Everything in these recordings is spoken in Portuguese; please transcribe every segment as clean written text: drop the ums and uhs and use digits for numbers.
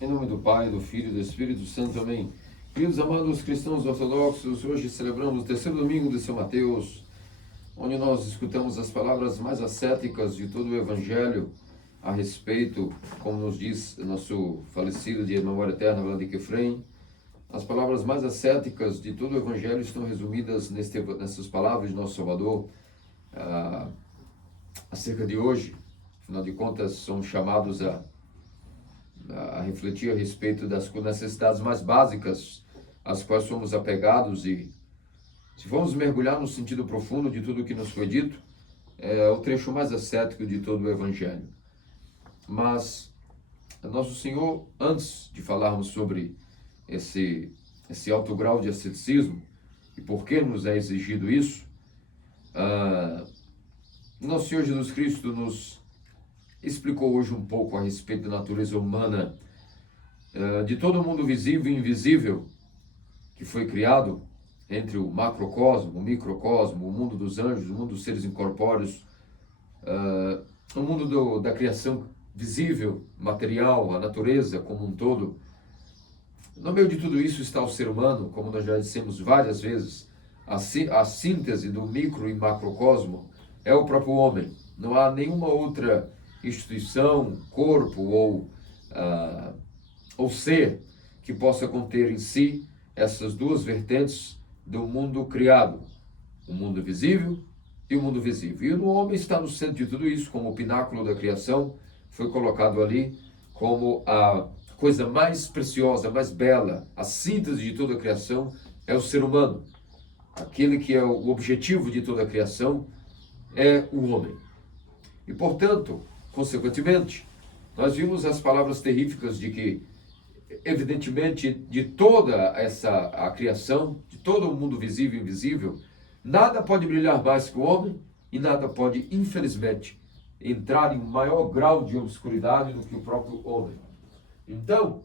Em nome do Pai, do Filho e do Espírito Santo. Amém. Queridos amados cristãos ortodoxos, hoje celebramos o terceiro domingo de São Mateus, onde nós escutamos as palavras mais ascéticas de todo o Evangelho a respeito, como nos diz nosso falecido de memória eterna, Vladique Efrem. As palavras mais ascéticas de todo o Evangelho estão resumidas nessas palavras de nosso Salvador acerca de hoje. Afinal de contas, somos chamados a refletir a respeito das necessidades mais básicas às quais somos apegados, e se formos mergulhar no sentido profundo de tudo o que nos foi dito, é o trecho mais ascético de todo o Evangelho. Mas nosso Senhor, antes de falarmos sobre esse alto grau de asceticismo e por que nos é exigido isso, nosso Senhor Jesus Cristo nos explicou hoje um pouco a respeito da natureza humana, de todo o mundo visível e invisível que foi criado, entre o macrocosmo, o microcosmo, o mundo dos anjos, o mundo dos seres incorpóreos, o mundo da criação visível, material, a natureza como um todo. No meio de tudo isso está o ser humano, como nós já dissemos várias vezes. A síntese do micro e macrocosmo é o próprio homem. Não há nenhuma outra instituição, corpo ou ser que possa conter em si essas duas vertentes do mundo criado, o mundo visível e o mundo visível. E o homem está no centro de tudo isso, como o pináculo da criação, foi colocado ali como a coisa mais preciosa, mais bela, a síntese de toda a criação é o ser humano. Aquele que é o objetivo de toda a criação é o homem. E, portanto, consequentemente, nós vimos as palavras terríficas de que, evidentemente, de toda a criação, de todo o mundo visível e invisível, nada pode brilhar mais que o homem e nada pode, infelizmente, entrar em maior grau de obscuridade do que o próprio homem. Então,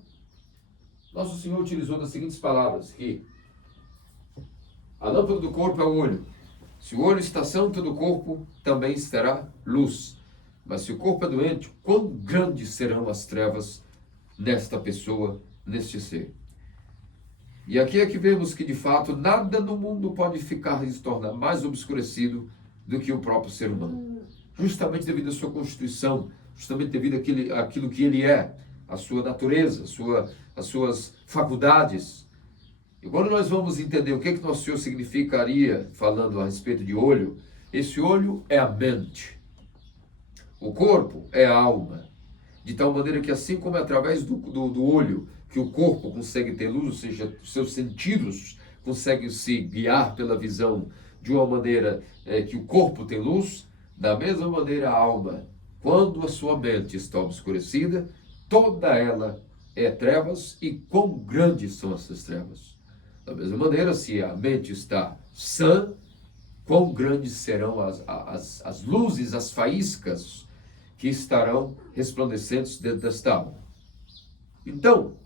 nosso Senhor utilizou das seguintes palavras, que a lâmpada do corpo é o olho. Se o olho está santo do corpo, também estará luz. Mas se o corpo é doente, quão grandes serão as trevas nesta pessoa, neste ser. E aqui é que vemos que, de fato, nada no mundo pode se tornar mais obscurecido do que o próprio ser humano. Justamente devido à sua constituição, justamente devido àquilo que ele é, a sua natureza, as suas faculdades. E quando nós vamos entender o que Nosso Senhor significaria falando a respeito de olho, esse olho é a mente. O corpo é a alma, de tal maneira que assim como é através do olho que o corpo consegue ter luz, ou seja, seus sentidos conseguem se guiar pela visão de uma maneira que o corpo tem luz, da mesma maneira a alma, quando a sua mente está obscurecida, toda ela é trevas, e quão grandes são essas trevas. Da mesma maneira, se a mente está sã, quão grandes serão as luzes, as faíscas que estarão resplandecentes dentro desta alma. Então,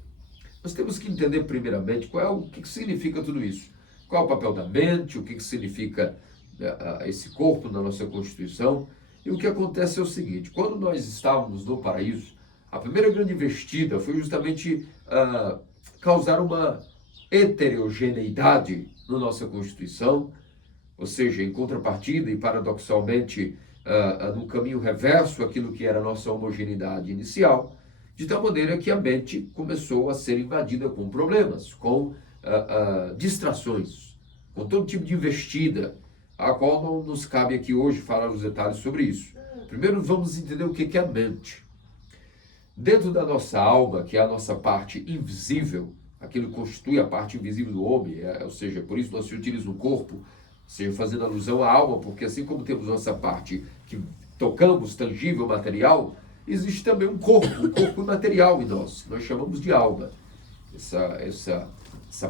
nós temos que entender primeiramente o que significa tudo isso. Qual é o papel da mente, o que significa esse corpo na nossa Constituição. E o que acontece é o seguinte: quando nós estávamos no paraíso, a primeira grande investida foi justamente causar uma heterogeneidade na nossa Constituição, ou seja, em contrapartida e paradoxalmente no caminho reverso àquilo que era a nossa homogeneidade inicial, de tal maneira que a mente começou a ser invadida com problemas, com distrações, com todo tipo de investida, a qual não nos cabe aqui hoje falar os detalhes sobre isso. Primeiro vamos entender o que é a mente. Dentro da nossa alma, que é a nossa parte invisível, aquilo que constitui a parte invisível do homem, ou seja, por isso nós se utiliza o corpo, ou seja, fazendo alusão à alma, porque assim como temos nossa parte que tocamos, tangível, material, existe também um corpo material em nós, que nós chamamos de alma. Essa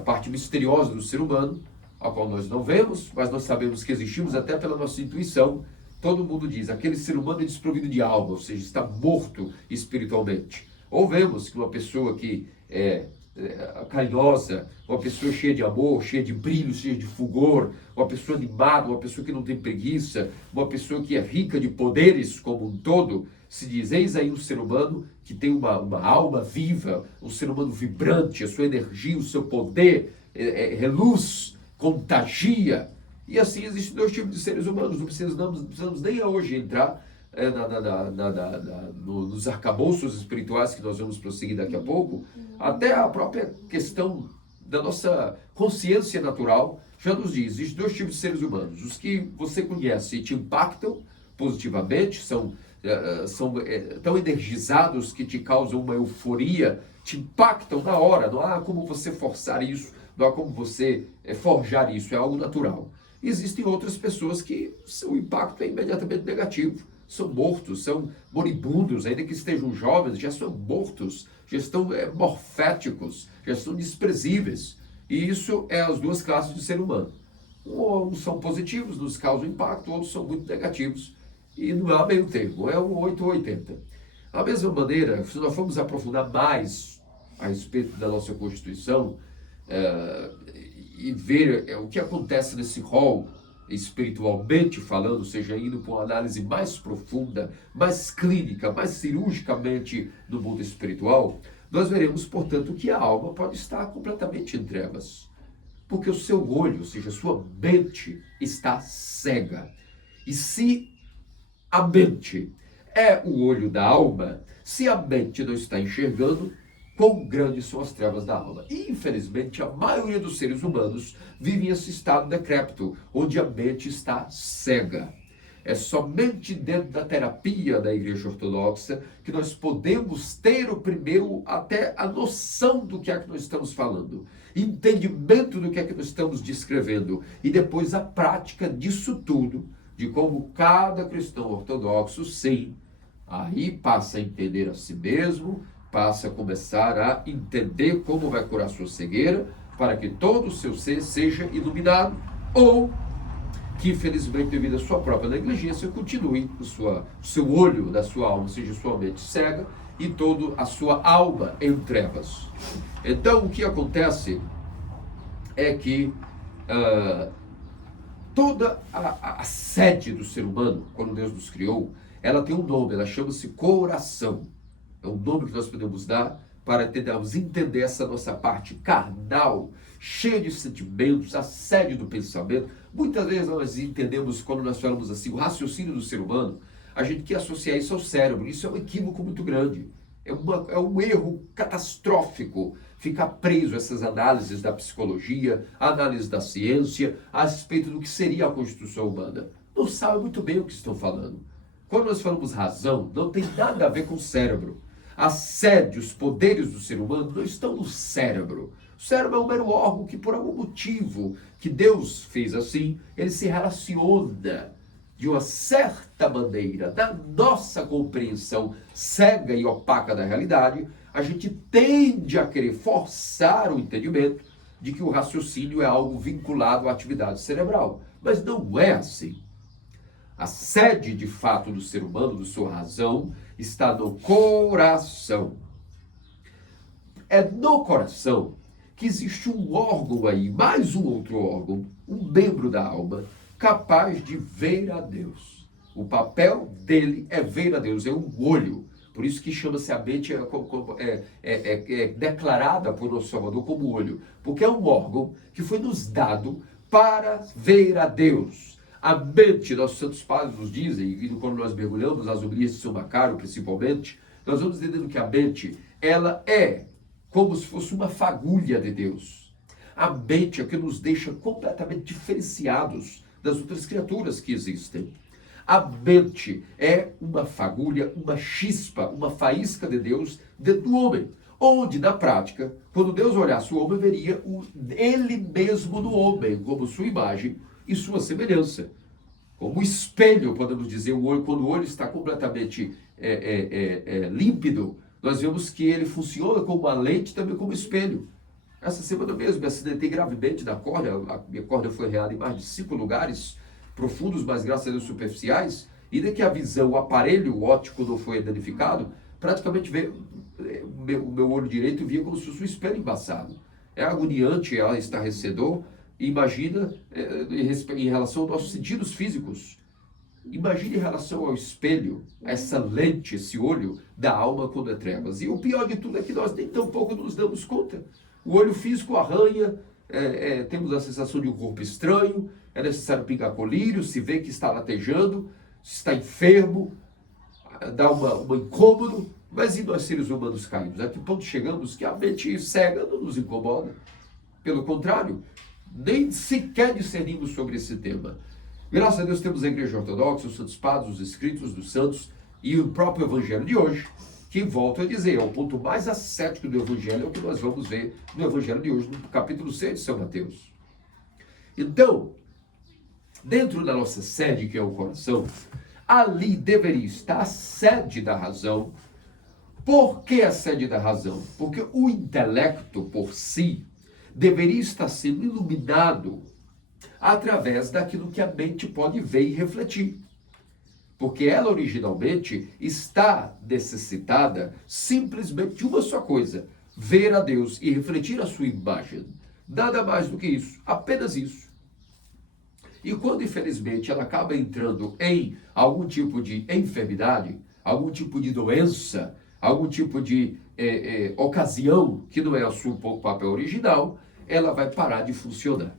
parte misteriosa do ser humano, a qual nós não vemos, mas nós sabemos que existimos até pela nossa intuição. Todo mundo diz, aquele ser humano é desprovido de alma, ou seja, está morto espiritualmente. Ou vemos que uma pessoa que é carinhosa, uma pessoa cheia de amor, cheia de brilho, cheia de fulgor, uma pessoa animada, uma pessoa que não tem preguiça, uma pessoa que é rica de poderes como um todo. Se diz, eis aí um ser humano que tem uma alma viva, um ser humano vibrante, a sua energia, o seu poder reluz, contagia. E assim existem dois tipos de seres humanos. Não precisamos nem hoje entrar nos arcabouços espirituais que nós vamos prosseguir daqui a pouco. Até a própria questão da nossa consciência natural já nos diz, existem dois tipos de seres humanos. Os que você conhece e te impactam positivamente, são tão energizados que te causam uma euforia, te impactam na hora, não há como você forçar isso, não há como você forjar isso, é algo natural. Existem outras pessoas que o impacto é imediatamente negativo, são mortos, são moribundos, ainda que estejam jovens, já são mortos, já estão morféticos, já estão desprezíveis. E isso é as duas classes de ser humano. Uns são positivos, nos causam impacto, outros são muito negativos. E não há meio termo, é um 8 ou 80. Da mesma maneira, se nós formos aprofundar mais a respeito da nossa Constituição, e ver o que acontece nesse rol, espiritualmente falando, seja indo para uma análise mais profunda, mais clínica, mais cirurgicamente no mundo espiritual, nós veremos, portanto, que a alma pode estar completamente em trevas. Porque o seu olho, ou seja, a sua mente, está cega. E se a mente é o olho da alma, se a mente não está enxergando, quão grandes são as trevas da alma. E, infelizmente, a maioria dos seres humanos vive esse estado decrépito, onde a mente está cega. É somente dentro da terapia da Igreja Ortodoxa que nós podemos ter o primeiro, até a noção do que é que nós estamos falando, entendimento do que é que nós estamos descrevendo, e depois a prática disso tudo, de como cada cristão ortodoxo, sim, aí passa a entender a si mesmo, passa a começar a entender como vai curar sua cegueira, para que todo o seu ser seja iluminado, ou que, infelizmente, devido à sua própria negligência, continue o seu olho da sua alma, seja sua mente cega, e toda a sua alma em trevas. Então, o que acontece é que toda a sede do ser humano, quando Deus nos criou, ela tem um nome, ela chama-se coração. É um nome que nós podemos dar para tentarmos entender essa nossa parte carnal, cheia de sentimentos, a sede do pensamento. Muitas vezes nós entendemos, quando nós falamos assim, o raciocínio do ser humano, a gente quer associar isso ao cérebro. Isso é um equívoco muito grande. É um erro catastrófico ficar preso a essas análises da psicologia, análises da ciência, a respeito do que seria a constituição humana. Não sabem muito bem o que estão falando. Quando nós falamos razão, não tem nada a ver com o cérebro. A sede, os poderes do ser humano não estão no cérebro. O cérebro é um mero órgão que, por algum motivo que Deus fez assim, ele se relaciona de uma certa maneira, da nossa compreensão cega e opaca da realidade, a gente tende a querer forçar o entendimento de que o raciocínio é algo vinculado à atividade cerebral. Mas não é assim. A sede, de fato, do ser humano, da sua razão, está no coração. É no coração que existe um órgão aí, mais um outro órgão, um membro da alma, capaz de ver a Deus. O papel dele é ver a Deus, é um olho. Por isso que chama-se a mente, é declarada por nosso Salvador como olho. Porque é um órgão que foi nos dado para ver a Deus. A mente, nossos santos padres nos dizem, e quando nós mergulhamos nas homilias de São Macário, principalmente, nós vamos entendendo que a mente, ela é como se fosse uma fagulha de Deus. A mente é o que nos deixa completamente diferenciados das outras criaturas que existem. A mente é uma fagulha, uma chispa, uma faísca de Deus dentro do homem. Onde, na prática, quando Deus olhasse o homem, veria ele mesmo no homem, como sua imagem e sua semelhança. Como espelho, podemos dizer, o olho, quando o olho está completamente límpido, nós vemos que ele funciona como uma lente, também como espelho. Essa semana mesmo, me acidentei gravemente da córnea. A minha córnea foi reada em mais de 5 lugares profundos, mas graças a Deus superficiais. E de que a visão, o aparelho óptico não foi danificado, praticamente meu olho direito via como se fosse um espelho embaçado. É agoniante, é estarrecedor. Imagina em relação aos nossos sentidos físicos. Imagine em relação ao espelho, essa lente, esse olho da alma quando é trevas. E o pior de tudo é que nós nem tão pouco nos damos conta. O olho físico arranha, temos a sensação de um corpo estranho, é necessário pingar colírio, se vê que está latejando, se está enfermo, dá um incômodo. Mas e nós seres humanos caímos? A que ponto chegamos que a mente cega não nos incomoda? Pelo contrário, nem sequer discernimos sobre esse tema. Graças a Deus temos a Igreja Ortodoxa, os Santos Padres, os Escritos dos Santos e o próprio Evangelho de hoje, que, volto a dizer, é o ponto mais ascético do Evangelho, é o que nós vamos ver no Evangelho de hoje, no capítulo 6 de São Mateus. Então, dentro da nossa sede, que é o coração, ali deveria estar a sede da razão. Por que a sede da razão? Porque o intelecto, por si, deveria estar sendo iluminado através daquilo que a mente pode ver e refletir. Porque ela originalmente está necessitada simplesmente de uma só coisa: ver a Deus e refletir a sua imagem. Nada mais do que isso, apenas isso. E quando, infelizmente, ela acaba entrando em algum tipo de enfermidade, algum tipo de doença, algum tipo de ocasião que não é o seu papel original, ela vai parar de funcionar.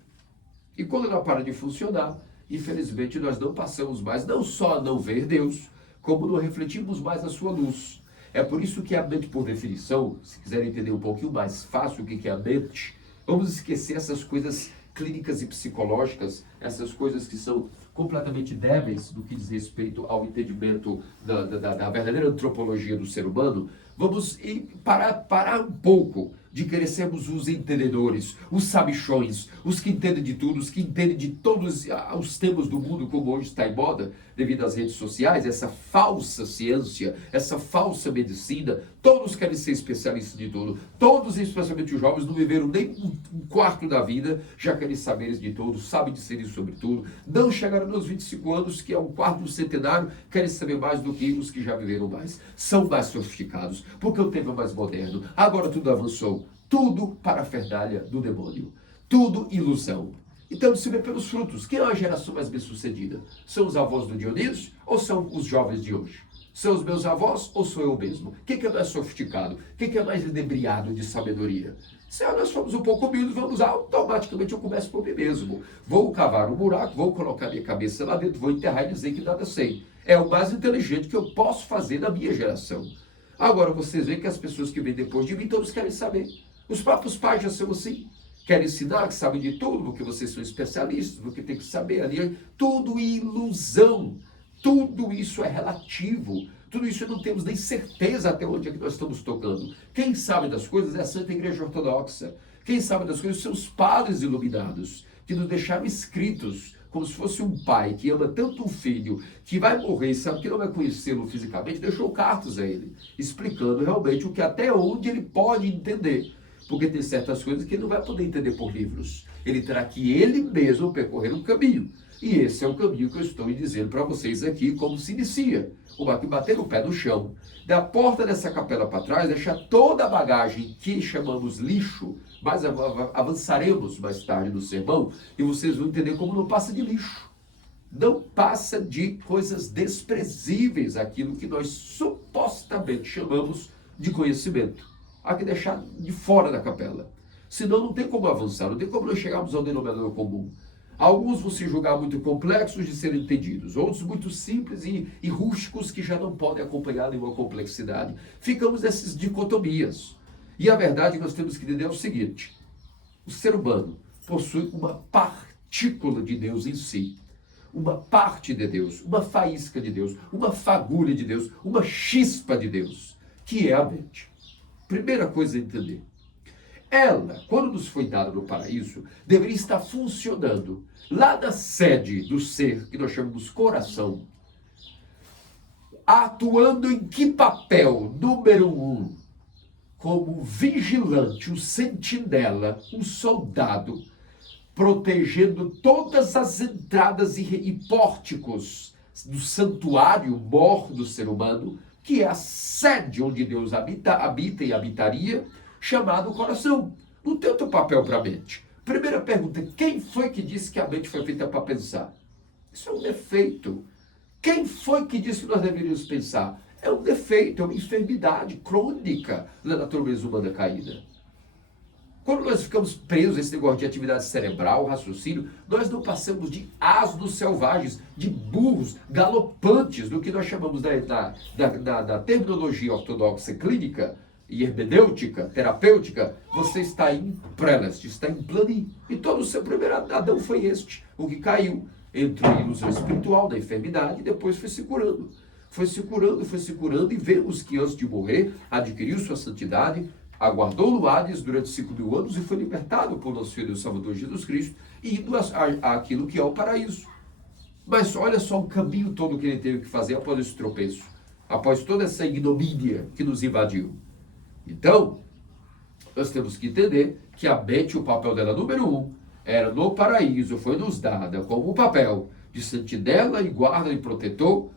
E quando ela para de funcionar, infelizmente nós não passamos mais, não só a não ver Deus, como não refletimos mais a sua luz. É por isso que a mente, por definição, se quiserem entender um pouquinho mais fácil o que é a mente, vamos esquecer essas coisas clínicas e psicológicas, essas coisas que são completamente débeis do que diz respeito ao entendimento da verdadeira antropologia do ser humano. Vamos parar um pouco de querer sermos os entendedores, os sabichões, os que entendem de tudo, os que entendem de todos os temas do mundo, como hoje está em moda, devido às redes sociais, essa falsa ciência, essa falsa medicina. Todos querem ser especialistas de tudo. Todos, especialmente os jovens, não viveram nem um quarto da vida, já querem saber de tudo, sabem discernir sobre tudo. Não chegaram nos 25 anos, que é um quarto do centenário, querem saber mais do que os que já viveram mais. São mais sofisticados, porque o tempo é mais moderno. Agora tudo avançou. Tudo para a ferdalha do demônio. Tudo ilusão. Então se vê pelos frutos. Quem é a geração mais bem-sucedida? São os avós do Dionísio ou são os jovens de hoje? São os meus avós ou sou eu mesmo? Quem que é mais sofisticado? Quem que é mais inebriado de sabedoria? Se nós formos um pouco humildes, vamos automaticamente, eu começo por mim mesmo. Vou cavar um buraco, vou colocar minha cabeça lá dentro, vou enterrar e dizer que nada sei. É o mais inteligente que eu posso fazer na minha geração. Agora vocês veem que as pessoas que vêm depois de mim, todos querem saber. Os próprios pais já são assim. Querem ensinar que sabem de tudo, porque vocês são especialistas, porque tem que saber ali. Tudo ilusão. Tudo isso é relativo. Tudo isso não temos nem certeza até onde é que nós estamos tocando. Quem sabe das coisas é a Santa Igreja Ortodoxa. Quem sabe das coisas são os padres iluminados, que nos deixaram escritos, como se fosse um pai que ama tanto um filho, que vai morrer e sabe que não vai conhecê-lo fisicamente, deixou cartas a ele, explicando realmente o que até onde ele pode entender. Porque tem certas coisas que ele não vai poder entender por livros. Ele terá que ele mesmo percorrer um caminho. E esse é o caminho que eu estou dizendo para vocês aqui, como se inicia. O bater o pé no chão. Da porta dessa capela para trás, deixar toda a bagagem que chamamos lixo, mas avançaremos mais tarde no sermão, e vocês vão entender como não passa de lixo. Não passa de coisas desprezíveis, aquilo que nós supostamente chamamos de conhecimento. Há que deixar de fora da capela. Senão não tem como avançar, não tem como nós chegarmos ao denominador comum. Alguns vão se julgar muito complexos de serem entendidos, outros muito simples e rústicos que já não podem acompanhar nenhuma complexidade. Ficamos nessas dicotomias. E a verdade que nós temos que entender é o seguinte: o ser humano possui uma partícula de Deus em si. Uma parte de Deus, uma faísca de Deus, uma fagulha de Deus, uma chispa de Deus, que é a mente. Primeira coisa a entender. Ela, quando nos foi dada no paraíso, deveria estar funcionando lá na sede do ser, que nós chamamos coração, atuando em que papel? Número 1, como vigilante, um sentinela, um soldado, protegendo todas as entradas e pórticos do santuário mor do ser humano, que é a sede onde Deus habita e habitaria, chamado coração. Não tem outro papel para a mente. Primeira pergunta, quem foi que disse que a mente foi feita para pensar? Isso é um defeito. Quem foi que disse que nós deveríamos pensar? É um defeito, é uma enfermidade crônica na natureza humana caída. Quando nós ficamos presos a esse negócio de atividade cerebral, raciocínio, nós não passamos de asnos selvagens, de burros galopantes, do que nós chamamos da terminologia ortodoxa clínica e hermenêutica, terapêutica. Você está em prelest, está em plani. E todo o seu primeiro Adão foi este, o que caiu entre a ilusão espiritual da enfermidade e depois foi se curando. Foi se curando e vemos que antes de morrer adquiriu sua santidade, aguardou no Hades durante 5.000 anos e foi libertado por nosso Filho e Salvador Jesus Cristo, e indo àquilo que é o paraíso. Mas olha só o caminho todo que ele teve que fazer após esse tropeço, após toda essa ignomínia que nos invadiu. Então, nós temos que entender que a mente, o papel dela número 1, era no paraíso, foi nos dada como o papel de sentinela e guarda e protetor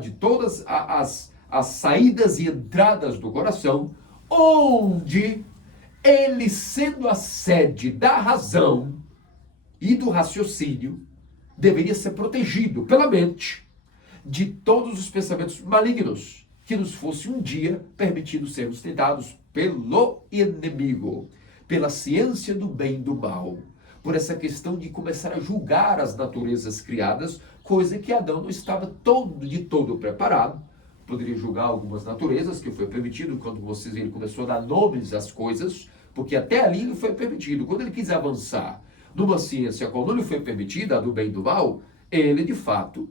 de todas as saídas e entradas do coração, onde ele, sendo a sede da razão e do raciocínio, deveria ser protegido pela mente de todos os pensamentos malignos que nos fosse um dia permitido sermos tentados pelo inimigo, pela ciência do bem e do mal, por essa questão de começar a julgar as naturezas criadas, coisa que Adão não estava de todo preparado. Poderia julgar algumas naturezas, que foi permitido quando ele começou a dar nomes às coisas, porque até ali ele foi permitido. Quando ele quis avançar numa ciência qual não lhe foi permitida, a do bem e do mal, ele, de fato,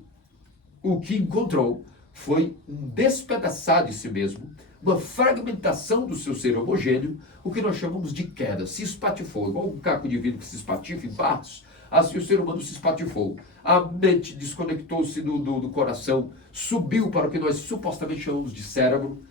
o que encontrou foi um despedaçar de si mesmo, uma fragmentação do seu ser homogêneo, o que nós chamamos de queda. Se espatifou, igual um caco de vidro que se espatifa em partes, assim o ser humano se espatifou. A mente desconectou-se do coração, subiu para o que nós supostamente chamamos de cérebro,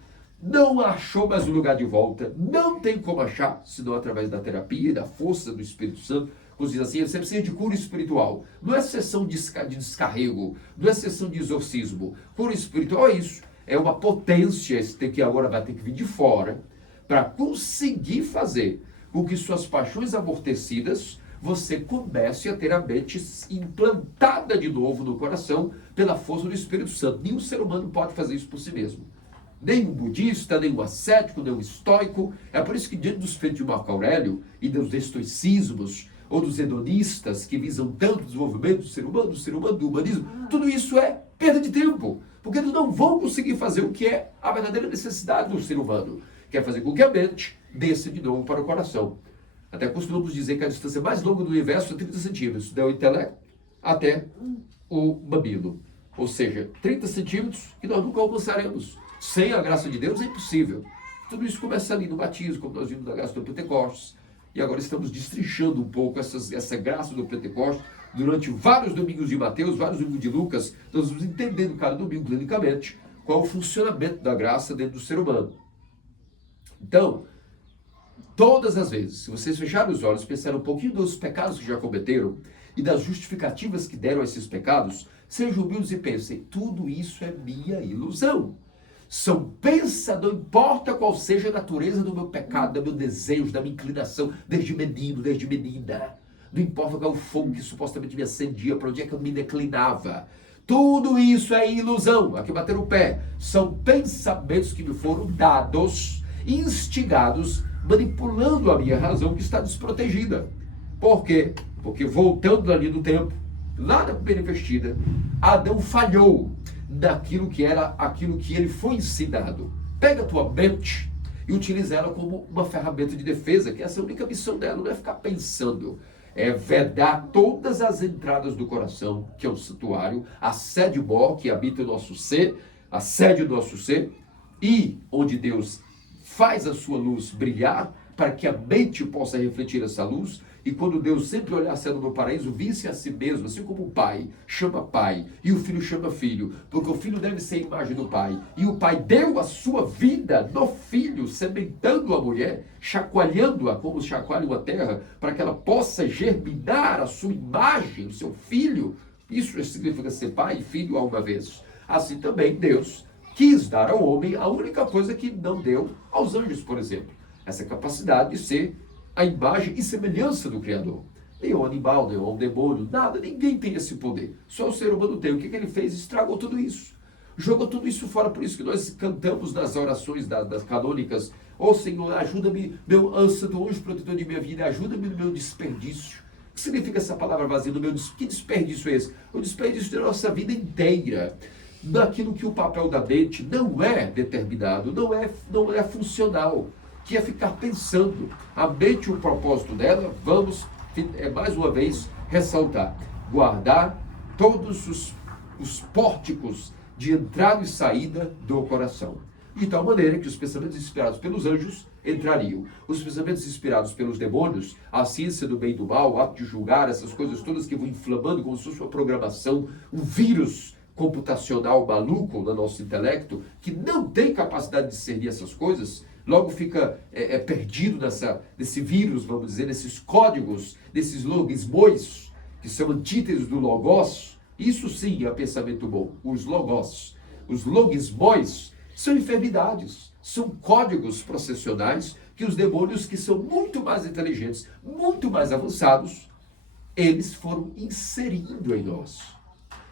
não achou mais o lugar de volta, não tem como achar, senão através da terapia e da força do Espírito Santo. Como diz assim, você precisa de cura espiritual. Não é sessão de descarrego, não é sessão de exorcismo. Cura espiritual é isso. É uma potência que agora vai ter que vir de fora para conseguir fazer com que suas paixões amortecidas você comece a ter a mente implantada de novo no coração pela força do Espírito Santo. Nenhum ser humano pode fazer isso por si mesmo. Nem um budista, nem um ascético, nem um estoico. É por isso que diante dos feitos de Marco Aurélio e dos estoicismos, ou dos hedonistas que visam tanto o desenvolvimento do ser humano, do humanismo, tudo isso é perda de tempo, porque eles não vão conseguir fazer o que é a verdadeira necessidade do ser humano, que é fazer com que a mente desça de novo para o coração. Até costumamos dizer que a distância mais longa do universo é 30 centímetros, do intelecto até o mamilo. Ou seja, 30 centímetros que nós nunca alcançaremos. Sem a graça de Deus é impossível. Tudo isso começa ali no batismo, como nós vimos na graça do Pentecostes. E agora estamos destrinchando um pouco essa graça do Pentecostes durante vários domingos de Mateus, vários domingos de Lucas. Nós vamos entendendo cada domingo clinicamente qual é o funcionamento da graça dentro do ser humano. Então, todas as vezes, se vocês fecharem os olhos, pensarem um pouquinho dos pecados que já cometeram e das justificativas que deram a esses pecados, sejam humildes e pensem, tudo isso é minha ilusão. Não importa qual seja a natureza do meu pecado, do meu desejo, da minha inclinação, desde menino, desde menina. Não importa qual é o fogo que supostamente me acendia, para onde é que eu me declinava. Tudo isso é ilusão. Aqui bater o pé. São pensamentos que me foram dados, instigados, manipulando a minha razão que está desprotegida. Por quê? Porque voltando ali no tempo, lá na primeira investida, Adão falhou daquilo que era aquilo que ele foi ensinado. Pega a tua mente e utiliza ela como uma ferramenta de defesa, que essa é a única missão dela, não é ficar pensando. É vedar todas as entradas do coração, que é o santuário, a sede mor que habita o nosso ser, a sede do nosso ser, e onde Deus faz a sua luz brilhar, para que a mente possa refletir essa luz, e quando Deus sempre olhasse no paraíso, visse a si mesmo, assim como o pai chama pai, e o filho chama filho, porque o filho deve ser a imagem do pai, e o pai deu a sua vida no filho, sementando a mulher, chacoalhando-a como chacoalha uma terra, para que ela possa germinar a sua imagem, o seu filho. Isso significa ser pai e filho a uma vez. Assim também Deus quis dar ao homem a única coisa que não deu aos anjos, por exemplo. Essa capacidade de ser a imagem e semelhança do Criador. Nenhum animal, nenhum demônio, nada, ninguém tem esse poder. Só o ser humano tem. O que ele fez? Estragou tudo isso. Jogou tudo isso fora. Por isso que nós cantamos nas orações das canônicas: ó Senhor, ajuda-me, meu santo anjo protetor de minha vida, ajuda-me no meu desperdício. O que significa essa palavra vazia? Que desperdício é esse? O desperdício da nossa vida inteira, daquilo que o papel da mente não é determinado, não é funcional, que é ficar pensando. A mente, o propósito dela, vamos mais uma vez ressaltar, guardar todos os pórticos de entrada e saída do coração, de tal maneira que os pensamentos inspirados pelos anjos entrariam. Os pensamentos inspirados pelos demônios, a ciência do bem e do mal, o ato de julgar, essas coisas todas que vão inflamando como se fosse uma programação, um vírus computacional maluco no nosso intelecto, que não tem capacidade de discernir essas coisas, logo fica perdido nesse vírus, vamos dizer, nesses códigos, nesses logismos, que são antíteses do logos. Isso sim é pensamento bom. Os logos, os logismos, são enfermidades, são códigos processionais que os demônios, que são muito mais inteligentes, muito mais avançados, eles foram inserindo em nós.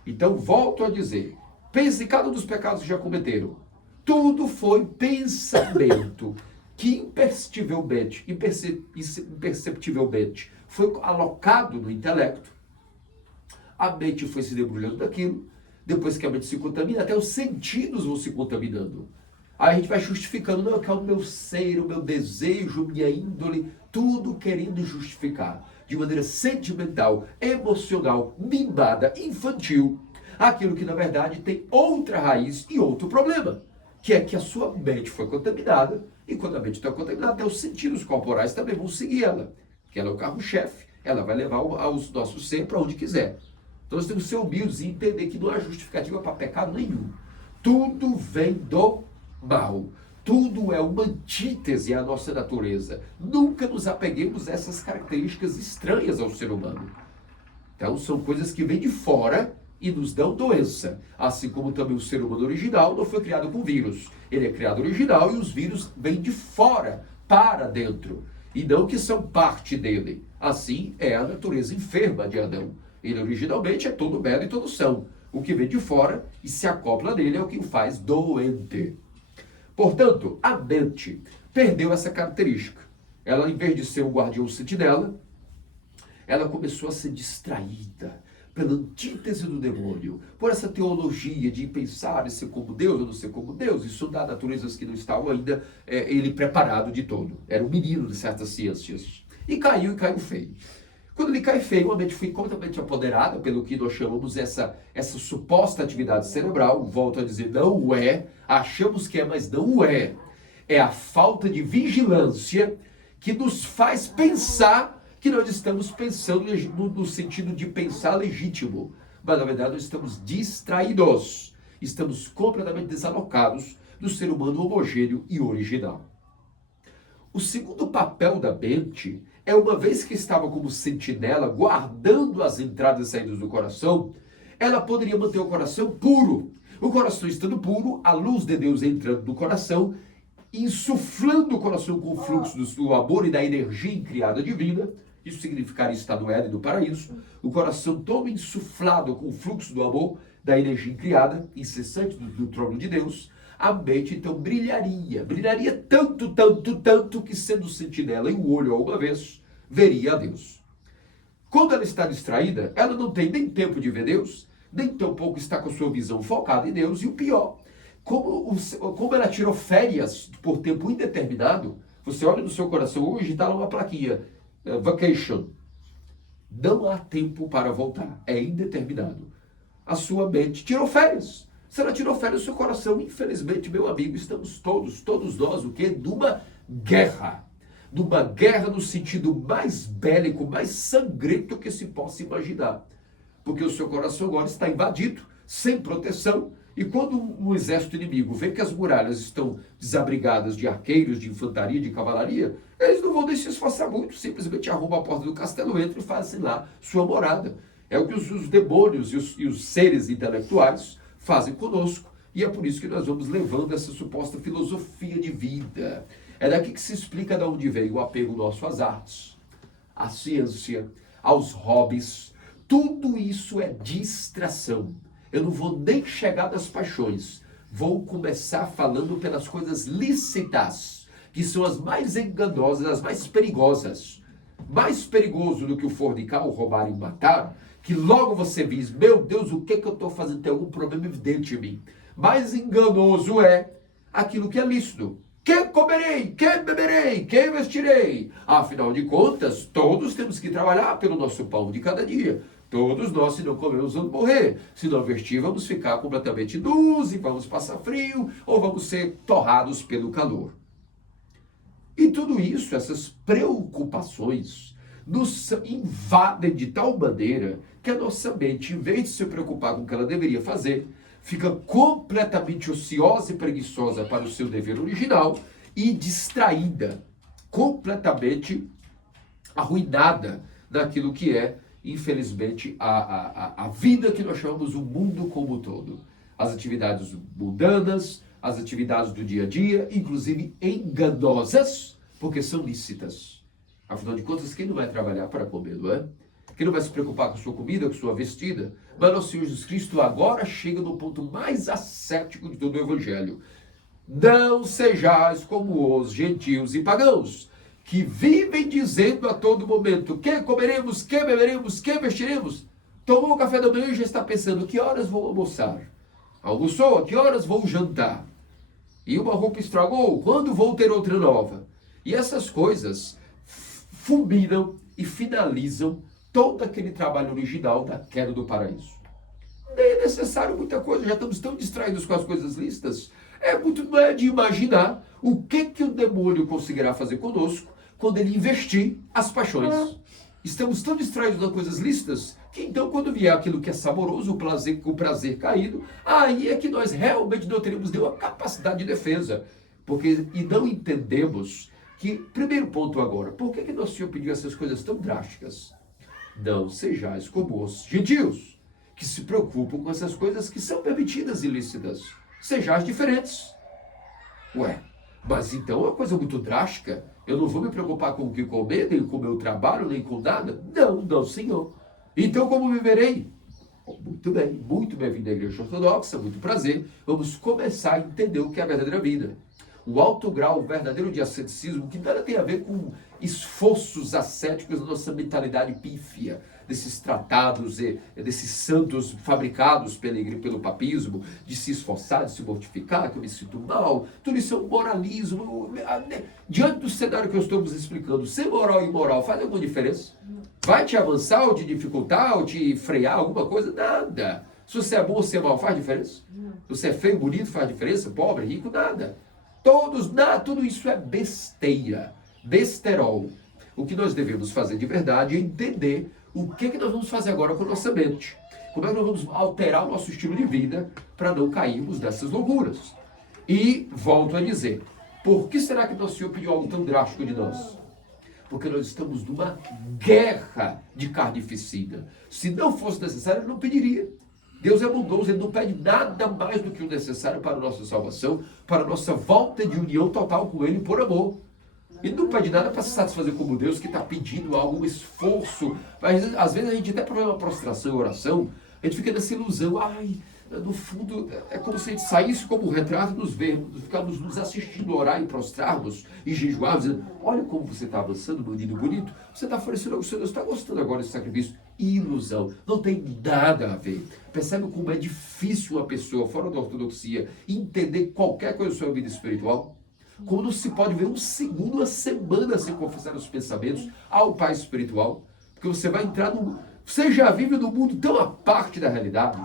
Então, volto a dizer, pense em cada um dos pecados que já cometeram. Tudo foi pensamento que imperceptivelmente foi alocado no intelecto. A mente foi se debulhando daquilo. Depois que a mente se contamina, até os sentidos vão se contaminando. Aí a gente vai justificando, não, que é o meu ser, o meu desejo, minha índole, tudo querendo justificar de maneira sentimental, emocional, mimada, infantil, aquilo que na verdade tem outra raiz e outro problema, que é que a sua mente foi contaminada, e quando a mente está contaminada, até os sentidos corporais também vão seguir ela, que ela é o carro-chefe, ela vai levar o nosso ser para onde quiser. Então nós temos que ser humildes e entender que não há justificativa para pecado nenhum. Tudo vem do mal. Tudo é uma antítese à nossa natureza. Nunca nos apeguemos a essas características estranhas ao ser humano. Então são coisas que vêm de fora e nos dão doença. Assim como também o ser humano original não foi criado com vírus. Ele é criado original e os vírus vêm de fora para dentro. E não que são parte dele. Assim é a natureza enferma de Adão. Ele originalmente é todo belo e todo são. O que vem de fora e se acopla nele é o que o faz doente. Portanto, a mente perdeu essa característica. Ela, em vez de ser um guardião sentinela, ela começou a ser distraída pela antítese do demônio, por essa teologia de pensar em ser como Deus ou não ser como Deus, estudar naturezas que não estavam ainda ele preparado de todo. Era um menino de certas ciências. E caiu feio. Quando ele cai feio, a mente foi completamente apoderada pelo que nós chamamos essa suposta atividade cerebral. Volto a dizer, não é. Achamos que é, mas não é. É a falta de vigilância que nos faz pensar que nós estamos pensando no sentido de pensar legítimo. Mas, na verdade, nós estamos distraídos. Estamos completamente desalocados do ser humano homogêneo e original. O segundo papel da mente é, uma vez que estava como sentinela, guardando as entradas e saídas do coração, ela poderia manter o coração puro. O coração estando puro, a luz de Deus entrando no coração, insuflando o coração com o fluxo do amor e da energia incriada divina. Isso significaria estar no Éden do paraíso. O coração todo insuflado com o fluxo do amor, da energia incriada, incessante do trono de Deus. A mente então brilharia tanto que, sendo sentinela e o olho ao avesso, veria a Deus. Quando ela está distraída, ela não tem nem tempo de ver Deus, nem tampouco está com a sua visão focada em Deus, e o pior, como ela tirou férias por tempo indeterminado, você olha no seu coração hoje, está lá uma plaquinha, vacation, não há tempo para voltar, é indeterminado. A sua mente tirou férias. Se ela tirou férias do seu coração, infelizmente, meu amigo, estamos todos nós, o quê? Numa guerra. Numa guerra no sentido mais bélico, mais sangrento que se possa imaginar. Porque o seu coração agora está invadido, sem proteção, e quando um exército inimigo vê que as muralhas estão desabrigadas de arqueiros, de infantaria, de cavalaria, eles não vão nem se esforçar muito, simplesmente arrombam a porta do castelo, entram e fazem lá sua morada. É o que os demônios e os seres intelectuais fazem conosco, E é por isso que nós vamos levando essa suposta filosofia de vida. É daqui que se explica de onde veio o apego nosso às artes, à ciência, aos hobbies. Tudo isso é distração. Eu não vou nem chegar das paixões. Vou começar falando pelas coisas lícitas, que são as mais enganosas, as mais perigosas. Mais perigoso do que o fornicar, o roubar e matar, que logo você diz, meu Deus, o que eu estou fazendo? Tem algum problema evidente em mim. Mais enganoso é aquilo que é lícito. Que comerei, que beberei, que vestirei. Afinal de contas, todos temos que trabalhar pelo nosso pão de cada dia. Todos nós, se não comermos, vamos morrer. Se não vestir, vamos ficar completamente nus e vamos passar frio ou vamos ser torrados pelo calor. E tudo isso, essas preocupações, nos invadem de tal maneira que a nossa mente, em vez de se preocupar com o que ela deveria fazer, fica completamente ociosa e preguiçosa para o seu dever original e distraída, completamente arruinada naquilo que é, infelizmente, a vida que nós chamamos o mundo como um todo. As atividades mundanas, as atividades do dia a dia, inclusive enganosas, porque são lícitas. Afinal de contas, quem não vai trabalhar para comer, não é? Quem não vai se preocupar com sua comida, com sua vestida? Mas nosso Senhor Jesus Cristo agora chega no ponto mais ascético de todo o Evangelho. Não sejais como os gentios e pagãos, que vivem dizendo a todo momento, que comeremos, que beberemos, que vestiremos. Tomou o café da manhã e já está pensando, que horas vou almoçar? Almoçou, que horas vou jantar? E uma roupa estragou, quando vou ter outra nova? E essas coisas fulminam e finalizam todo aquele trabalho original da queda do paraíso. Nem é necessário muita coisa, já estamos tão distraídos com as coisas lícitas. Não é de imaginar o que o demônio conseguirá fazer conosco quando ele investir as paixões. Estamos tão distraídos das coisas lícitas que então quando vier aquilo que é saboroso, o prazer caído, aí é que nós realmente não teremos nenhuma capacidade de defesa. E não entendemos que, primeiro ponto agora, por que Nosso Senhor pediu essas coisas tão drásticas? Não sejais como os gentios, que se preocupam com essas coisas que são permitidas e lícitas. Sejais diferentes. Ué, mas então é uma coisa muito drástica. Eu não vou me preocupar com o que comer, nem com o meu trabalho, nem com nada. Não, Senhor. Então como viverei? Muito bem vindo à Igreja Ortodoxa, muito prazer. Vamos começar a entender o que é a verdadeira vida. Um alto grau verdadeiro de asceticismo que nada tem a ver com esforços ascéticos da nossa mentalidade pífia, desses tratados e desses santos fabricados pelo papismo, de se esforçar, de se mortificar, que eu me sinto mal. Tudo isso é um moralismo. Diante do cenário que eu estou nos explicando, ser moral e imoral faz alguma diferença? Vai te avançar ou te dificultar ou te frear alguma coisa? Nada. Se você é bom ou se é mal, faz diferença? Se você é feio, bonito, faz diferença? Pobre, rico, nada. Tudo isso é besteira, besterol. O que nós devemos fazer de verdade é entender o que nós vamos fazer agora com a nossa mente. Como é que nós vamos alterar o nosso estilo de vida para não cairmos dessas loucuras. E volto a dizer, por que será que Nosso Senhor pediu algo tão drástico de nós? Porque nós estamos numa guerra de carnificina. Se não fosse necessário, ele não pediria. Deus é bondoso, ele não pede nada mais do que o necessário para a nossa salvação, para a nossa volta de união total com ele por amor. Ele não pede nada para se satisfazer como Deus, que está pedindo algum esforço. Mas, às vezes a gente até por uma prostração e oração, a gente fica nessa ilusão. No fundo, é como se a gente saísse como um retrato e nos vermos, ficarmos nos assistindo orar e prostrarmos e jejuarmos, dizendo, olha como você está avançando, menino bonito, você está oferecendo ao Senhor, você está gostando agora desse sacrifício. Ilusão, não tem nada a ver. Percebe como é difícil uma pessoa fora da ortodoxia entender qualquer coisa sobre a vida espiritual? Como não se pode ver um segundo, uma semana sem confessar os pensamentos ao Pai espiritual? Porque você vai entrar Você já vive num mundo tão à parte da realidade.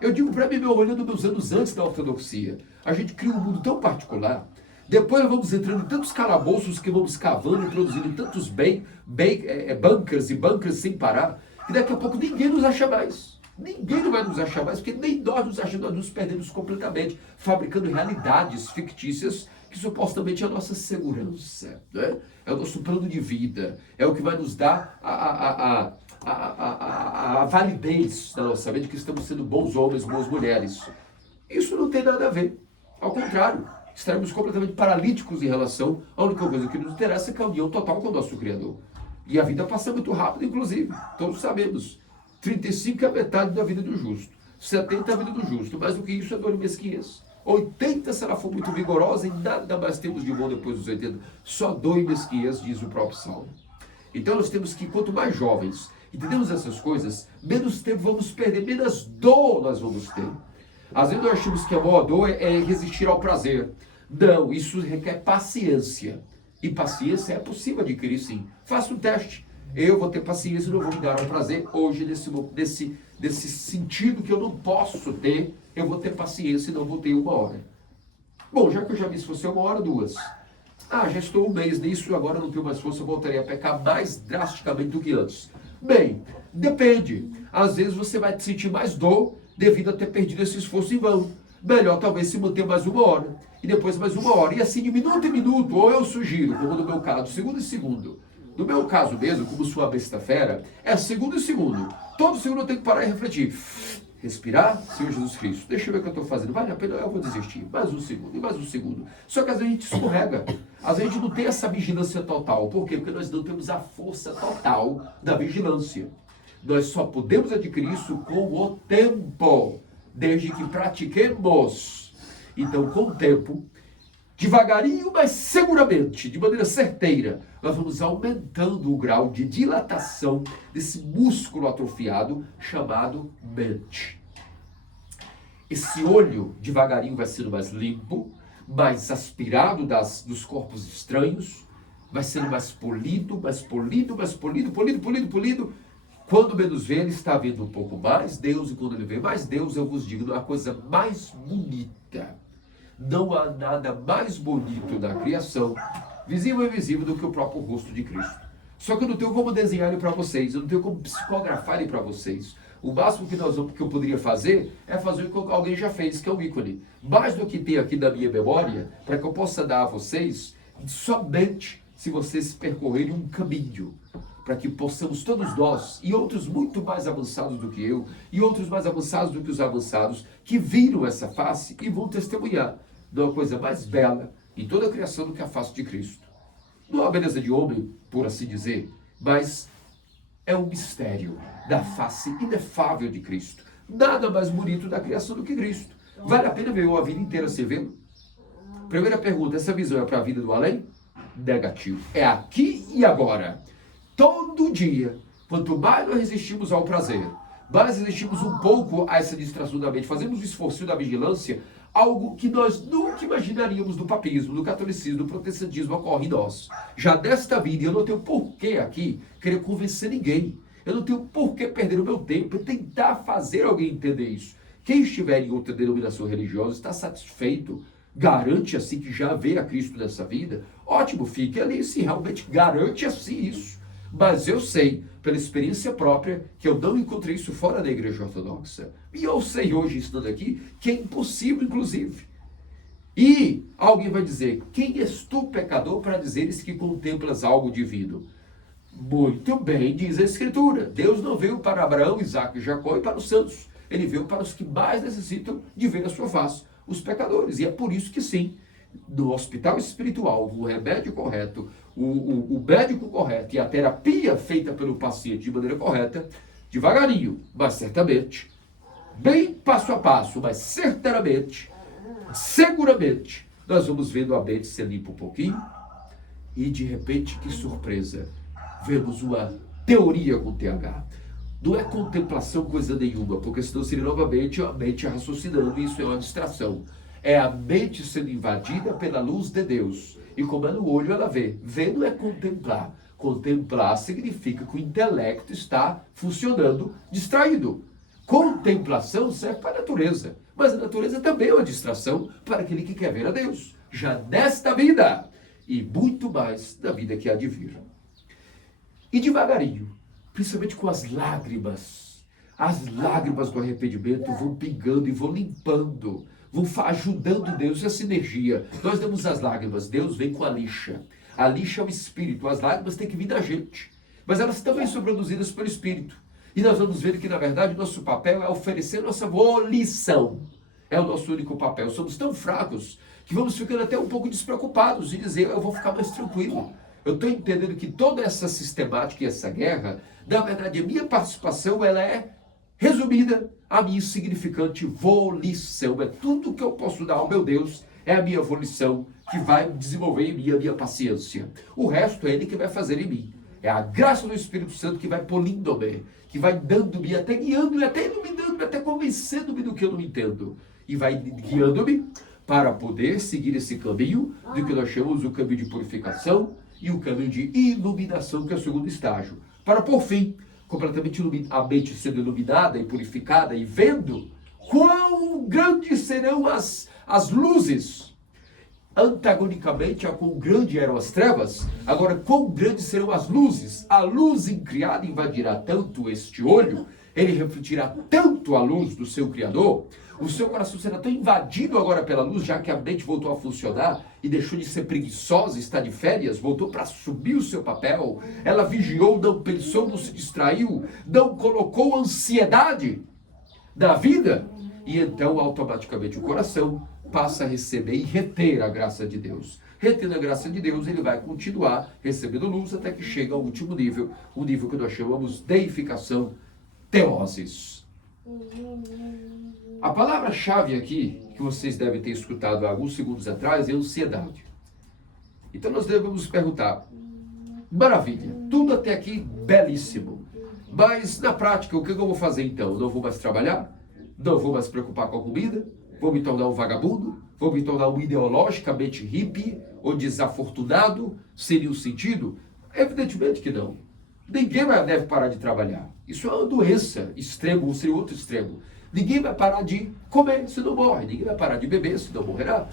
Eu digo para mim, olhando meus anos antes da ortodoxia, a gente cria um mundo tão particular. Depois nós vamos entrando em tantos calabouços que vamos cavando, introduzindo em tantos bunkers e bunkers sem parar, que daqui a pouco ninguém nos acha mais. Ninguém não vai nos achar mais, porque nem nós nos achamos, nós nos perdemos completamente, fabricando realidades fictícias que supostamente é a nossa segurança, né? É o nosso plano de vida, é o que vai nos dar a validez da nossa mente, que estamos sendo bons homens, boas mulheres. Isso não não tem nada a ver. Ao contrário, estaremos completamente paralíticos em relação à única coisa que nos interessa, que é a união total com o nosso Criador. E a vida passa muito rápido, inclusive. Todos sabemos. 35 é a metade da vida do justo. 70 é a vida do justo. Mais do que isso é dor e mesquinhez. 80, se ela for muito vigorosa, e nada mais temos de bom depois dos 80. Só dor e mesquinhez, diz o próprio Salmo. Então nós temos que, quanto mais jovens entendemos essas coisas, menos tempo vamos perder, menos dor nós vamos ter. Às vezes nós achamos que a maior dor é resistir ao prazer. Não, isso requer paciência. E paciência é possível adquirir, sim. Faça um teste. Eu vou ter paciência e não vou me dar ao prazer hoje, nesse sentido que eu não posso ter, eu vou ter paciência e não vou ter 1 hora. Bom, já que eu já vi se fosse 1 hora, 2. Já estou 1 mês nisso, agora não tenho mais força, eu voltarei a pecar mais drasticamente do que antes. Bem, depende. Às vezes você vai sentir mais dor devido a ter perdido esse esforço em vão. Melhor talvez se manter mais 1 hora, e depois mais 1 hora, e assim de minuto em minuto, ou eu sugiro, como no meu caso, segundo em segundo. No meu caso mesmo, como sua besta fera, é segundo em segundo. Todo segundo eu tenho que parar e refletir. Respirar, Senhor Jesus Cristo, deixa eu ver o que eu estou fazendo, vale a pena, eu vou desistir. Mais 1 segundo, e mais 1 segundo. Só que às vezes a gente escorrega, às vezes a gente não tem essa vigilância total. Por quê? Porque nós não temos a força total da vigilância. Nós só podemos adquirir isso com o tempo, desde que pratiquemos. Então, com o tempo, devagarinho, mas seguramente, de maneira certeira, nós vamos aumentando o grau de dilatação desse músculo atrofiado chamado mente. Esse olho, devagarinho, vai sendo mais limpo, mais aspirado dos corpos estranhos, vai sendo mais polido, mais polido, mais polido, polido. Quando menos vê, ele está vendo um pouco mais Deus, e quando ele vê mais Deus, eu vos digo, a coisa mais bonita. Não há nada mais bonito da criação, visível e invisível, do que o próprio rosto de Cristo. Só que eu não tenho como desenhar ele para vocês, eu não tenho como psicografar ele para vocês. O máximo que eu poderia fazer é fazer o que alguém já fez, que é o ícone. Mais do que tem aqui na minha memória, para que eu possa dar a vocês, somente se vocês percorrerem um caminho, para que possamos todos nós, e outros muito mais avançados do que eu, e outros mais avançados do que os avançados, que viram essa face e vão testemunhar de uma coisa mais bela em toda a criação do que a face de Cristo. Não é uma beleza de homem, por assim dizer, mas é um mistério da face inefável de Cristo. Nada mais bonito da criação do que Cristo. Vale a pena ver a vida inteira sem vê-lo? Primeira pergunta, essa visão é para a vida do além? Negativo. É aqui e agora. Todo dia, quanto mais nós resistimos ao prazer, mais resistimos um pouco a essa distração da mente, fazemos o esforço da vigilância, algo que nós nunca imaginaríamos do papismo, do catolicismo, do protestantismo ocorre em nós. Já desta vida, eu não tenho porquê aqui querer convencer ninguém. Eu não tenho porquê perder o meu tempo e tentar fazer alguém entender isso. Quem estiver em outra denominação religiosa está satisfeito, garante assim que já vê a Cristo nessa vida, ótimo, fique ali se realmente garante assim isso. Mas eu sei, pela experiência própria, que eu não encontrei isso fora da igreja ortodoxa. E eu sei hoje, estando aqui, que é impossível, inclusive. E alguém vai dizer, quem és tu, pecador, para dizeres que contemplas algo divino? Muito bem, diz a Escritura. Deus não veio para Abraão, Isaac e Jacó e para os santos. Ele veio para os que mais necessitam de ver a sua face, os pecadores. E é por isso que sim, no hospital espiritual, o remédio correto, o médico correto e a terapia feita pelo paciente de maneira correta, devagarinho, mas certamente, bem passo a passo, mas certamente, seguramente, nós vamos vendo a mente ser limpa um pouquinho e de repente, que surpresa, vemos uma teoria com TH. Não é contemplação coisa nenhuma, porque senão seria novamente a mente raciocinando, e isso é uma distração. É a mente sendo invadida pela luz de Deus. E como é no olho, ela vê. Ver não é contemplar. Contemplar significa que o intelecto está funcionando distraído. Contemplação serve para a natureza. Mas a natureza também é uma distração para aquele que quer ver a Deus. Já nesta vida. E muito mais na vida que há de vir. E devagarinho, principalmente com as lágrimas do arrependimento vão pingando e vão limpando, vão ajudando Deus essa energia. Nós damos as lágrimas, Deus vem com a lixa. A lixa é o Espírito, as lágrimas têm que vir da gente, mas elas também são produzidas pelo Espírito. E nós vamos ver que, na verdade, nosso papel é oferecer nossa volição. É o nosso único papel. Somos tão fracos que vamos ficando até um pouco despreocupados e dizer, eu vou ficar mais tranquilo. Eu estou entendendo que toda essa sistemática e essa guerra, na verdade, a minha participação, ela é resumida a minha insignificante volição. É tudo que eu posso dar ao meu Deus, é a minha volição que vai desenvolver em mim a minha paciência. O resto é Ele que vai fazer em mim. É a graça do Espírito Santo que vai polindo-me, que vai dando-me, até guiando-me, até iluminando-me, até convencendo-me do que eu não entendo. E vai guiando-me para poder seguir esse caminho do que nós chamamos o caminho de purificação e o caminho de iluminação, que é o segundo estágio. Para, por fim, completamente a mente sendo iluminada e purificada e vendo quão grandes serão as luzes. Antagonicamente a quão grande eram as trevas, agora quão grandes serão as luzes. A luz incriada invadirá tanto este olho, ele refletirá tanto a luz do seu Criador, o seu coração será tão invadido agora pela luz, já que a mente voltou a funcionar e deixou de ser preguiçosa, está de férias, voltou para assumir o seu papel. Ela vigiou, não pensou, não se distraiu, não colocou ansiedade na vida, e então automaticamente o coração passa a receber e reter a graça de Deus. Retendo a graça de Deus, ele vai continuar recebendo luz até que chega ao último nível, o nível que nós chamamos deificação, teoses. A palavra-chave aqui, que vocês devem ter escutado há alguns segundos atrás, é ansiedade. Então nós devemos perguntar, maravilha, tudo até aqui belíssimo, mas na prática o que eu vou fazer então? Não vou mais trabalhar? Não vou mais me preocupar com a comida? Vou me tornar um vagabundo? Vou me tornar um ideologicamente hippie ou desafortunado? Seria o sentido? Evidentemente que não. Ninguém deve parar de trabalhar. Isso é uma doença extremo, ou seria outro extremo. Ninguém vai parar de comer, se não morre. Ninguém vai parar de beber, se não morrerá.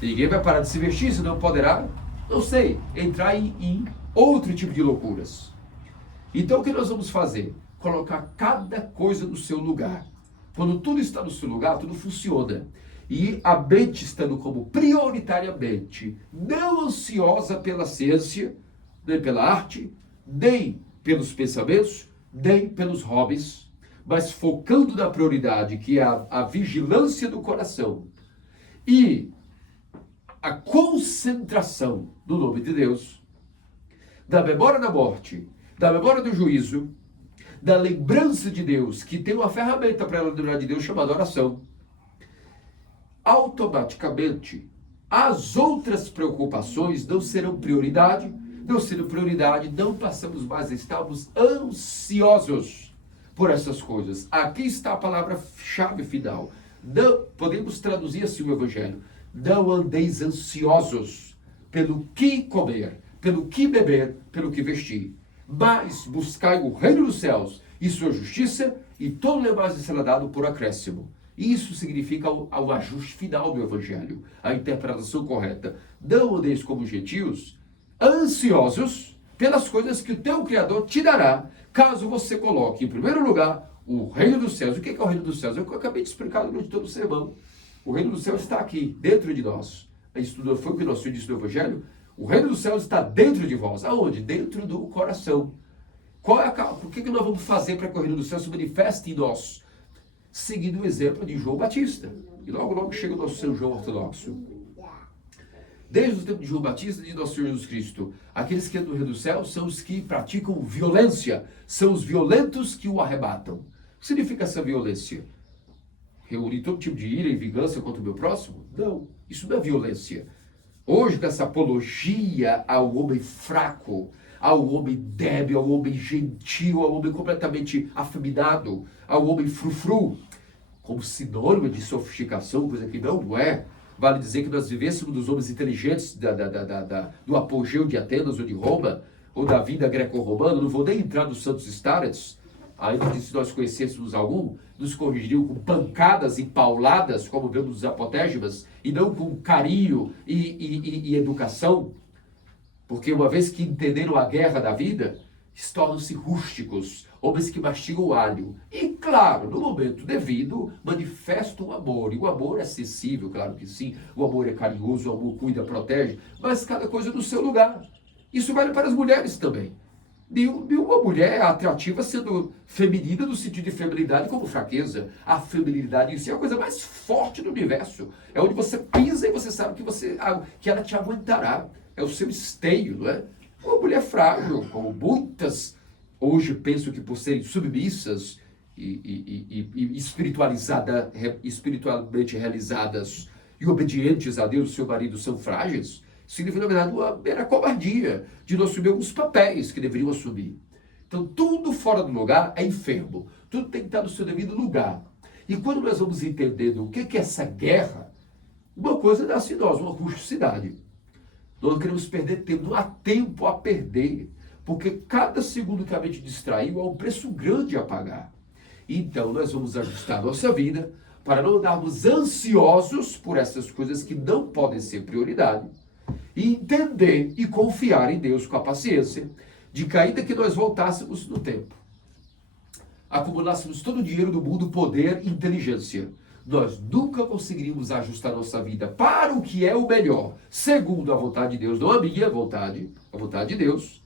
Ninguém vai parar de se vestir, se não poderá, não sei, entrar em outro tipo de loucuras. Então o que nós vamos fazer? Colocar cada coisa no seu lugar. Quando tudo está no seu lugar, tudo funciona. E a mente estando como prioritariamente não ansiosa pela ciência, nem pela arte, nem pelos pensamentos, nem pelos hobbies, mas focando na prioridade, que é a vigilância do coração e a concentração no nome de Deus, da memória da morte, da memória do juízo, da lembrança de Deus, que tem uma ferramenta para ela lembrar de Deus chamada oração, automaticamente as outras preocupações não serão prioridade, não passamos mais a estarmos ansiosos por essas coisas. Aqui está a palavra-chave final. Não podemos traduzir assim o Evangelho. Não andeis ansiosos pelo que comer, pelo que beber, pelo que vestir. Mas buscai o reino dos céus e sua justiça, e todo demais será dado por acréscimo. Isso significa o ajuste final do Evangelho, a interpretação correta. Não andeis como gentios, ansiosos pelas coisas que o teu Criador te dará, caso você coloque em primeiro lugar o reino dos céus. O que é o reino dos céus? É o que eu acabei de explicar durante todo o sermão. O reino dos céus está aqui, dentro de nós. Isso não foi o que nós disse no Evangelho? O reino dos céus está dentro de vós. Aonde? Dentro do coração. O que nós vamos fazer para que o reino dos céus se manifeste em nós? Seguindo o exemplo de João Batista. E logo, logo chega o nosso São João Ortodoxo. Desde o tempo de João Batista e de nosso Senhor Jesus Cristo, aqueles que entram no reino dos céus são os que praticam violência. São os violentos que o arrebatam. O que significa essa violência? Reunir todo tipo de ira e vingança contra o meu próximo? Não, isso não é violência. Hoje, com essa apologia ao homem fraco, ao homem débil, ao homem gentil, ao homem completamente afeminado, ao homem frufru, como sinônimo de sofisticação, coisa que não é. Vale dizer que nós vivêssemos dos homens inteligentes do apogeu de Atenas ou de Roma, ou da vida greco-romana. Não vou nem entrar nos santos estáretos, ainda que se nós conhecêssemos algum, nos corrigiriam com pancadas e pauladas, como vemos nos apotégimas, e não com carinho e educação. Porque uma vez que entenderam a guerra da vida, tornam-se rústicos, homens que mastigam o alho. E, claro, no momento devido, manifestam o amor. E o amor é acessível, claro que sim. O amor é carinhoso, o amor cuida, protege. Mas cada coisa no seu lugar. Isso vale para as mulheres também. Nenhuma mulher é atrativa sendo feminina no sentido de feminilidade como fraqueza. A feminilidade em si é a coisa mais forte do universo. É onde você pisa e você sabe que ela te aguentará. É o seu esteio, não é? Uma mulher frágil, como muitas hoje pensam que por serem submissas e espiritualmente realizadas e obedientes a Deus, seu marido, são frágeis, significa, na verdade, uma mera covardia de não assumir alguns papéis que deveriam assumir. Então, tudo fora do lugar é enfermo. Tudo tem que estar no seu devido lugar. E quando nós vamos entendendo o que é essa guerra, uma coisa nasce em nós, uma rusticidade. Nós não queremos perder tempo, não há tempo a perder, porque cada segundo que a mente distraiu há um preço grande a pagar. Então, nós vamos ajustar a nossa vida para não andarmos ansiosos por essas coisas que não podem ser prioridade, e entender e confiar em Deus com a paciência de que ainda que nós voltássemos no tempo, acumulássemos todo o dinheiro do mundo, poder e inteligência, nós nunca conseguiríamos ajustar nossa vida para o que é o melhor, segundo a vontade de Deus, não a minha vontade, a vontade de Deus,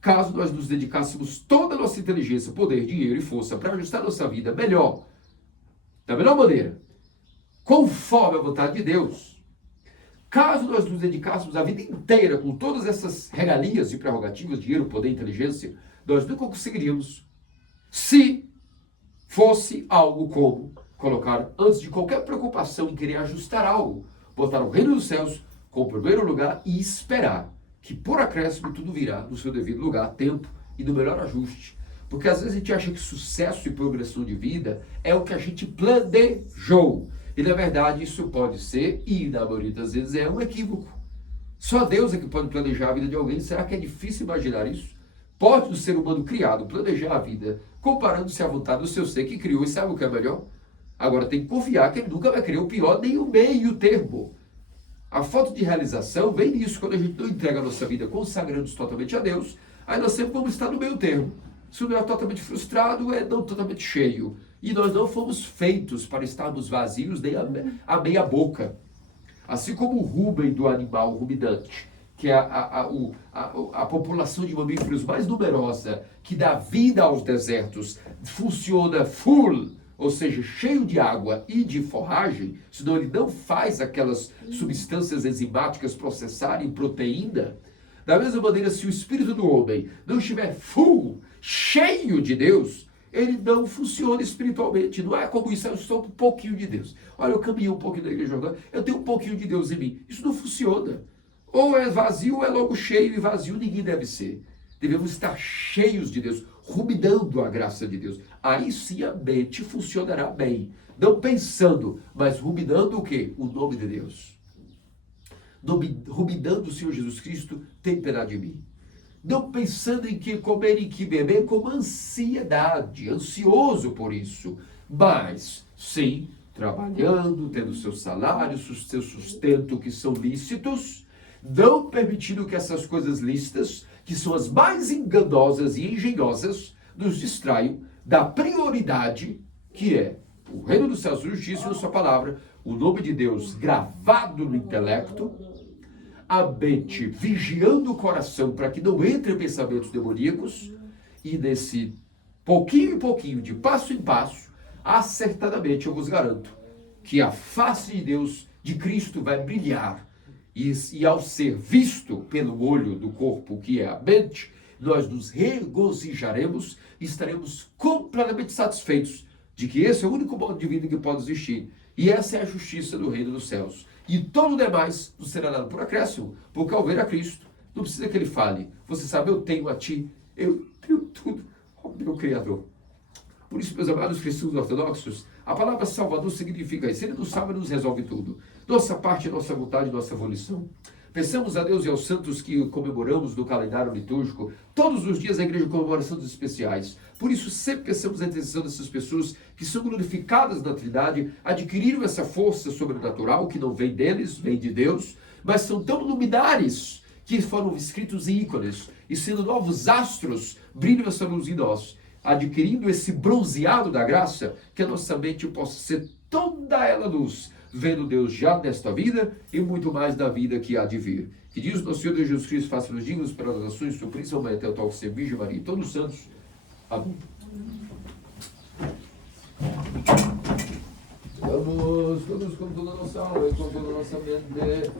caso nós nos dedicássemos toda a nossa inteligência, poder, dinheiro e força para ajustar nossa vida melhor, da melhor maneira, conforme a vontade de Deus. Caso nós nos dedicássemos a vida inteira com todas essas regalias e prerrogativas, dinheiro, poder e inteligência, nós nunca conseguiríamos, se fosse algo como colocar, antes de qualquer preocupação em querer ajustar algo, botar o reino dos céus como primeiro lugar e esperar que por acréscimo tudo virá no seu devido lugar, tempo e no melhor ajuste. Porque às vezes a gente acha que sucesso e progressão de vida é o que a gente planejou. E na verdade isso pode ser, e na maioria das vezes é um equívoco. Só Deus é que pode planejar a vida de alguém. Será que é difícil imaginar isso? Pode o ser humano criado planejar a vida, comparando-se à vontade do seu ser que criou e sabe o que é melhor? Agora tem que confiar que ele nunca vai querer o pior nem o meio termo. A falta de realização vem nisso, quando a gente não entrega a nossa vida consagrando-se totalmente a Deus, aí nós sempre vamos estar no meio termo. Se não é totalmente frustrado, é não totalmente cheio. E nós não fomos feitos para estarmos vazios nem a meia boca. Assim como o rumen do animal ruminante, que é a população de mamíferos mais numerosa, que dá vida aos desertos, funciona full, ou seja, cheio de água e de forragem, senão ele não faz aquelas substâncias enzimáticas processarem proteína. Da mesma maneira, se o espírito do homem não estiver full, cheio de Deus, ele não funciona espiritualmente. Não é como isso, eu estou um pouquinho de Deus. Olha, eu caminhei um pouquinho da igreja, eu tenho um pouquinho de Deus em mim. Isso não funciona. Ou é vazio ou é logo cheio, e vazio ninguém deve ser. Devemos estar cheios de Deus, ruminando a graça de Deus. Aí sim a mente funcionará bem. Não pensando, mas ruminando o quê? O nome de Deus. Ruminando o Senhor Jesus Cristo, tem piedade de mim. Não pensando em que comer e que beber com ansiedade, ansioso por isso. Mas, sim, trabalhando, tendo seu salário, seu sustento, que são lícitos, não permitindo que essas coisas lícitas, que são as mais enganosas e engenhosas, nos distraiam da prioridade que é o reino dos céus, a justiça e a sua palavra, o nome de Deus gravado no intelecto, a mente vigiando o coração para que não entre pensamentos demoníacos, e nesse pouquinho em pouquinho, de passo em passo, acertadamente eu vos garanto que a face de Deus, de Cristo, vai brilhar. E ao ser visto pelo olho do corpo, que é a mente, nós nos regozijaremos e estaremos completamente satisfeitos de que esse é o único modo de vida que pode existir. E essa é a justiça do reino dos céus. E todo o demais nos será dado por acréscimo, porque ao ver a Cristo, não precisa que ele fale. Você sabe, eu tenho a ti, eu tenho tudo, ó meu Criador. Por isso, meus amados cristãos ortodoxos, a palavra Salvador significa isso. Ele nos salva e nos resolve tudo. Nossa parte, nossa vontade, nossa volição. Pensamos a Deus e aos santos que comemoramos no calendário litúrgico. Todos os dias a igreja comemora santos especiais. Por isso, sempre pensamos a intenção dessas pessoas que são glorificadas na Trindade, adquiriram essa força sobrenatural que não vem deles, vem de Deus, mas são tão luminares que foram escritos em ícones. E sendo novos astros, brilham essa luz em nós, adquirindo esse bronzeado da graça, que a nossa mente possa ser toda ela luz, vendo Deus já nesta vida e muito mais na vida que há de vir. Que Deus, nosso Senhor Jesus Cristo, faça-nos dignos para as ações, principalmente até o tal que ser Virgem Maria e todos os santos. Amém. Vamos todos com toda a nossa alma e com toda a nossa mente.